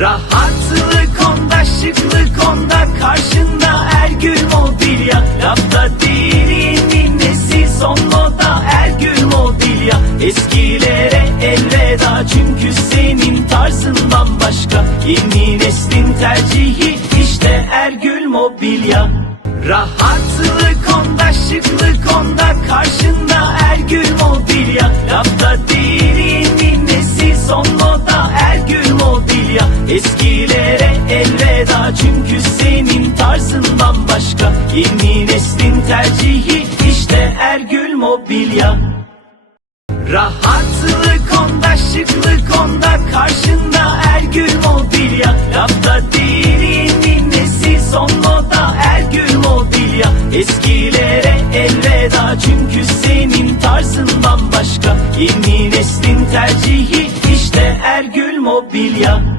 Rahatlık onda, şıklık onda Karşında Ergül Mobilya. Lafta değil yeni son moda? Ergül Mobilya. Eskilere elveda Çünkü senin tarzın bambaşka Yeni neslin tercihi işte Ergül Mobilya. Rahatlık onda, şıklık onda Karşında Eskilere elveda Çünkü senin tarzın bambaşka Yeni neslin tercihi işte Ergül Mobilya. Rahatlık onda, şıklık onda Karşında Ergül Mobilya. Lafta değil yeni nesil son moda Ergül Mobilya. Eskilere elveda Çünkü senin tarzın bambaşka Yeni neslin tercihi işte Ergül Mobilya